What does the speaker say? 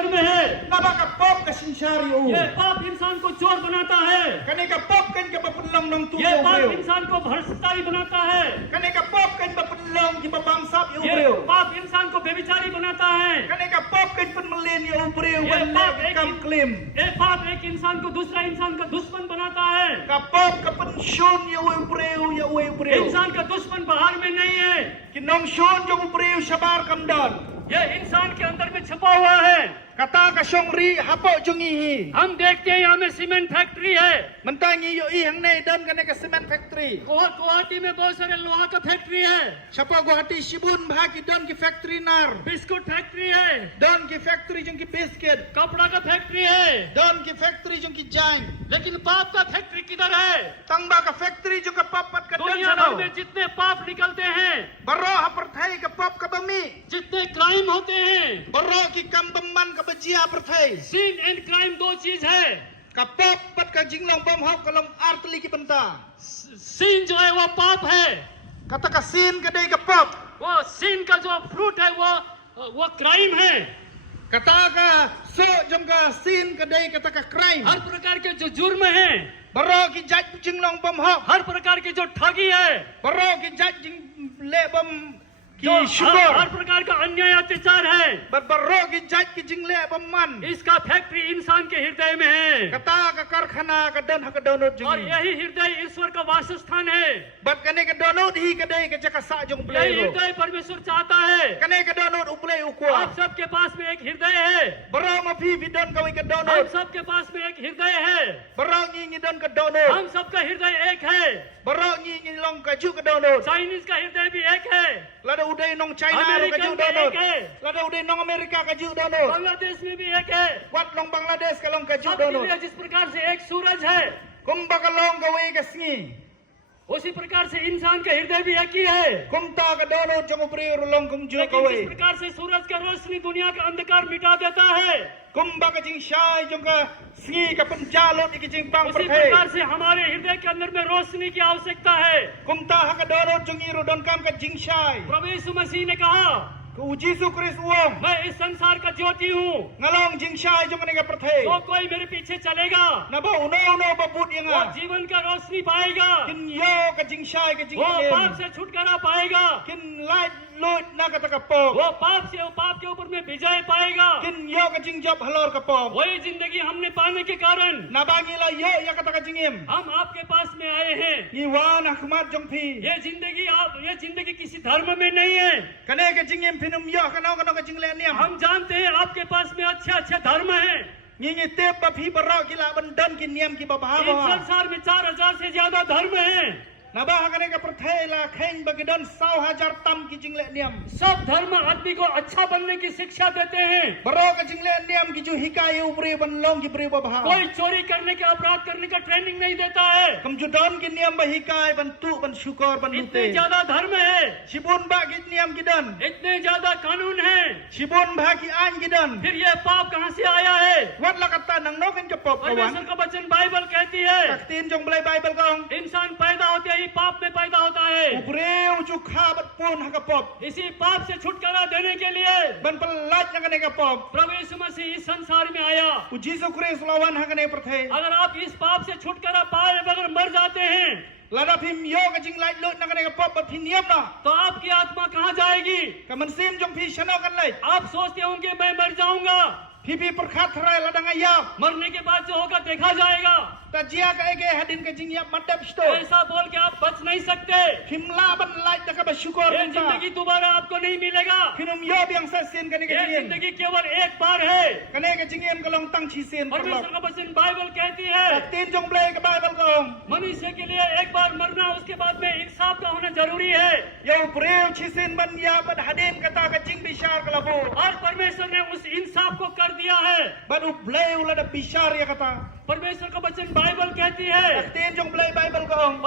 अंदर में है। Naba ka pop ka sinsyari o. ये पाप इंसान को चोर बनाता है। Kani ka pop kan ka papunlong ng tuyo ये पाप ubreo. इंसान को भ्रष्टाचारी बनाता है। Kani ka pop kan papunlong ki babangsap i ये ubreo. पाप इंसान को व्यभिचारी बनाता है। Kani ka pop kan panmalin i ubreo ये wala पाप ka kam claim. ये पाप एक इंसान को दूसरा इंसान का दुश्मन बनाता है। Ka pop ka pansyon i ubreo ya ubreo. इंसान का दुश्मन बाहर में नहीं है, Kinong syon yung ubreo sabar kamdan. ये इंसान के अंदर में छुपा हुआ है। Kata ka syongri hapo jung ihi. हम देखते हैं यहाँ में सीमेंट फैक्ट्री है। Mentangi yo ihang na dan kani ka cement factory. Guwahati में बहुत सारे लोहा का फैक्ट्री है, Siapa Guwahati Sibun bahagi dan ki factory nar. Biscuit factory है, Dan ki factory jung ki biscuit. कपड़ा का फैक्ट्री है। Dan ki factory jung ki jang. लेकिन पाप का फैक्ट्री किधर है? Tangba ka factory jung ka papat ka dan दुनिया sa भर में जितने पाप निकलते हैं, Baro haperthai ka pap ka bami. जितने क्राइम होते हैं, Baro ki kambaman ka bajia perthai. Scene and crime दो चीज है। Ka pap pat ka jinglong bom hok ka long artli ki banta. Scene जो है वो पाप है, Kata ka sin ka day ka pap. वो सीन का जो फ्रूट है वो क्राइम है। Kata ka so jung ka sin ka day kata ka crime. हर प्रकार के जो जुर्म है, Baro ki jaj jinglong bom hok. हर प्रकार की जो ठगी है, Baro ki jaj jing le bom ki जो हर sugar. प्रकार का अन्याय अत्याचार है, Baro ki jaj ki jingle bom man. इसका फैक्ट्री इंसान के हृदय में है। Kata ka karkhana ka dan ha ka donut और jungi. यही हृदय ईश्वर का वासस्थान है। Bat kane ka donut hi ka day ka jaka sa jung यही play ro. हृदय परमेश्वर चाहता है। Kane ka donut uplay आप ukwa. सबके पास में एक हृदय है, Baro ma phi vidon ka wi ka हम donut. सबके पास में एक हृदय है, Baro ngi don ka donut. हम सबका हृदय एक है। Baro ngi long ka ju ka donut. Chinese का हृदय भी एक है, Lada uday nong China ro ka ju American ka donut. ek hai. Lada uday nong Amerika ka ju donut. Bangladesh में भी एक है। Wat long Bangladesh ka long ka ju सबके लिए donut. जिस प्रकार से एक सूरज है, Kumba ka long ka wi ka sngi. उसी प्रकार से इंसान का हृदय भी एक ही है। Kumta ka donut jung upri ro long kum ju ka लेकिन जिस wi. प्रकार से सूरज का रोशनी दुनिया का अंधकार मिटा देता है, Kumba ka jing shai jung ka sngi ka penjalot iki jing bang उसी perthai. प्रकार से हमारे हृदय के अंदर में रोशनी की आवश्यकता है। Kumta ha ka donut jung i ro don kam ka jing shai. प्रभु यीशु मसीह ने कहा, Ku Jisu Kris uang. मैं इस संसार का ज्योति हूँ, Ngalong jing shai jung ka perthai. जो कोई मेरे पीछे चलेगा Na ba uno babut yang वो a. जीवन का रोशनी पाएगा, Kin yo ka jing shai ka jing वो पाप lim. से छुटकारा पाएगा, Kin light load na ka ta ka pok. वो पाप के ऊपर में विजय पाएगा। Kin yo ka jing job halor ka pok. वही जिंदगी हमने पाने के कारण Na ba ngila yo ya ka ta ka jing im. हम आपके पास में आए हैं। Iwan ahmat jong phi. ये जिंदगी किसी धर्म में नहीं है। Kane ka jing im pinum yo ka no ka jing le niam. हम जानते हैं आपके पास में अच्छे अच्छे धर्म हैं। Ngi tep ba phi barok kila bandan ki niam ki babha इस ba. संसार में 4000 से ज्यादा धर्म हैं। Na ba kane ka perthai la khain ba gidan 100,000 tam ki jing le niam. सब धर्म आदमी को अच्छा बनने की शिक्षा देते हैं। Barok ka jing le niam ki ju hikai upri ban long ki pri babha. कोई चोरी करने के अपराध करने का ट्रेनिंग नहीं देता है। Kam ju don ki niam ba hikai ban tu ban syukor ban इतने lute. ज्यादा धर्म है, Sibun ba ki niam ki dan. इतने ज्यादा कानून है, Sibun ba ki an ki dan. फिर ये पाप कहाँ से आया है? Wat la kata nang no kan ka pop परमेश्वर kawan. का वचन बाइबल कहती है, Taktin jong belai Bible kong. इंसान पैदा होते ही पाप में पैदा होता है। Ubreu ju kha bat pun ha ka pop. इसी पाप से छुटकारा देने के लिए Ban pelat na kane ka pop. प्रभु यीशु मसीह इस संसार में आया। U Jisu Kris lawan ha kane perthai. अगर आप इस पाप से छुटकारा पाए बगैर मर जाते हैं, Lada phim yo ka jing light lot na kane ka pop bat phi niam na. तो आपकी आत्मा कहाँ जाएगी? Ka man sim jong phi shano kan lai. आप सोचते होंगे मैं मर जाऊंगा, Phi phi perkhat thrai lada ngayap. मरने के बाद जो होगा देखा जाएगा। Ta jia ka ege hadin ka jing yap madap sto. ऐसा बोल के आप बच नहीं सकते। Himla ban light na ka ba syukor ये kan ta. जिंदगी दोबारा आपको नहीं मिलेगा। Hinum yo biang sa sin kane ka ये jing. जिंदगी केवल एक बार है। Kane ka jing em ka long tang chi sin. परमेश्वर का वचन बाइबल कहती है, Taktin jong belai ka Bible kong. मनुष्य के लिए एक बार मरना, उसके बाद में इंसाफ का होना जरूरी है। Yo preu chisin ban ya ban hadin kata ka jing bishar ka labo. और परमेश्वर ने उस इंसाफ को कर दिया है। Ban ubleu la da bishar ya kata. परमेश्वर का वचन बाइबल कहती है, Taktin jong belai Bible kong.